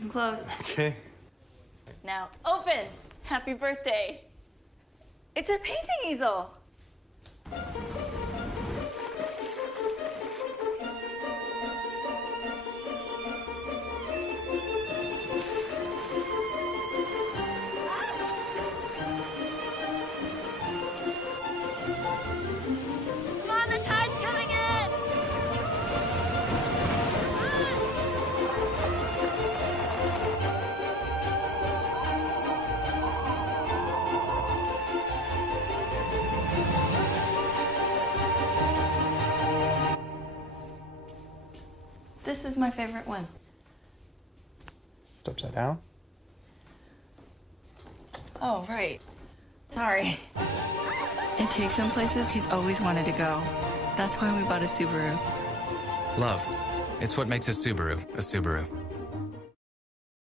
I'm close. Okay. Now open. Happy birthday. It's a painting easel. Come on, the tide's coming in. This is my favorite one. It's upside down? Oh, right. Sorry. It takes him places he's always wanted to go. That's why we bought a Subaru. Love. It's what makes a Subaru a Subaru.